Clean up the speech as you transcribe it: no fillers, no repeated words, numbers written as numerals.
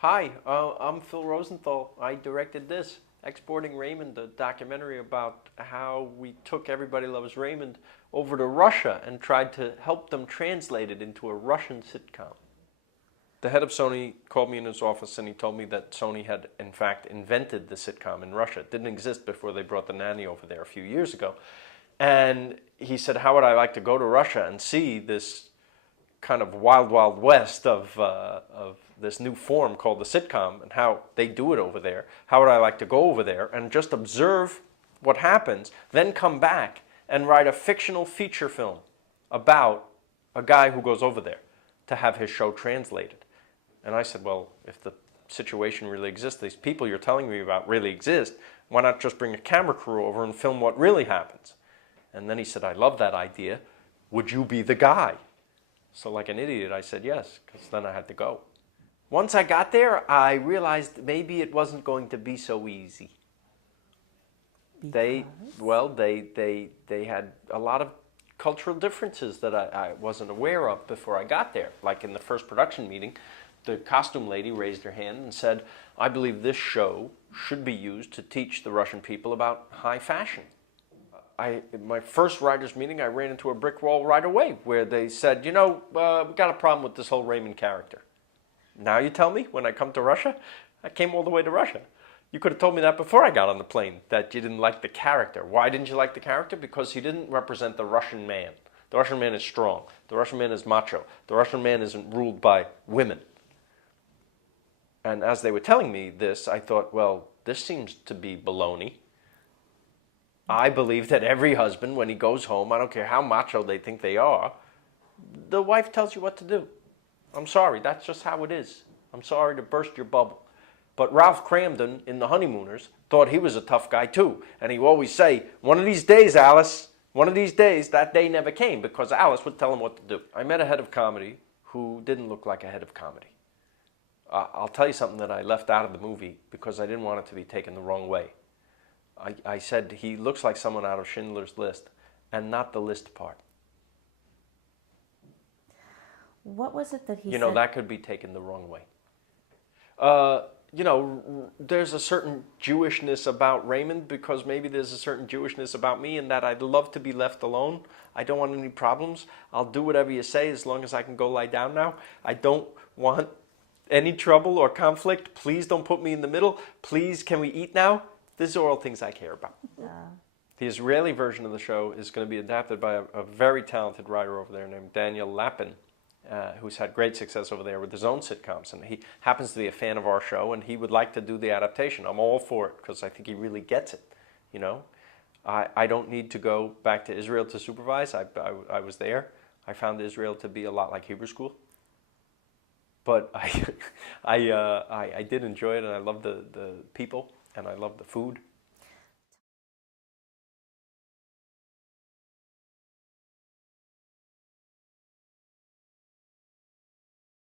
Hi, I'm Phil Rosenthal. I directed this, Exporting Raymond, the documentary about how we took Everybody Loves Raymond over to Russia and tried to help them translate it into a Russian sitcom. The head of Sony called me in his office and he told me that Sony had, in fact, invented the sitcom in Russia. It didn't exist before they brought the nanny over there a few years ago. And he said, how would I like to go to Russia and see this kind of wild, wild west of this new form called the sitcom and how they do it over there. How would I like to go over there and just observe what happens, then come back and write a fictional feature film about a guy who goes over there to have his show translated. And I said, well, if the situation really exists, these people you're telling me about really exist, why not just bring a camera crew over and film what really happens? And then he said, I love that idea. Would you be the guy? So like an idiot, I said yes, because then I had to go. Once I got there, I realized maybe it wasn't going to be so easy. They had a lot of cultural differences that I wasn't aware of before I got there. Like in the first production meeting, the costume lady raised her hand and said, I believe this show should be used to teach the Russian people about high fashion. In my first writers' meeting, I ran into a brick wall right away where they said, you know, we've got a problem with this whole Raymond character. Now you tell me, when I come to Russia? I came all the way to Russia. You could have told me that before I got on the plane, that you didn't like the character. Why didn't you like the character? Because he didn't represent the Russian man. The Russian man is strong. The Russian man is macho. The Russian man isn't ruled by women. And as they were telling me this, I thought, well, this seems to be baloney. I believe that every husband, when he goes home, I don't care how macho they think they are, the wife tells you what to do. I'm sorry, that's just how it is. I'm sorry to burst your bubble. But Ralph Cramden in The Honeymooners thought he was a tough guy too. And he would always say, one of these days, Alice, one of these days. That day never came because Alice would tell him what to do. I met a head of comedy who didn't look like a head of comedy. I'll tell you something that I left out of the movie because I didn't want it to be taken the wrong way. I said he looks like someone out of Schindler's List, and not the list part. What was it that he said? You know, that could be taken the wrong way. You know, there's a certain Jewishness about Raymond because maybe there's a certain Jewishness about me in that I'd love to be left alone. I don't want any problems. I'll do whatever you say as long as I can go lie down now. I don't want any trouble or conflict. Please don't put me in the middle. Please, can we eat now? These are all things I care about. Yeah. The Israeli version of the show is going to be adapted by a very talented writer over there named Daniel Lapin, who's had great success over there with his own sitcoms. And he happens to be a fan of our show, and he would like to do the adaptation. I'm all for it because I think he really gets it. You know, I don't need to go back to Israel to supervise. I was there. I found Israel to be a lot like Hebrew school. But I did enjoy it, and I love the people. And I love the food,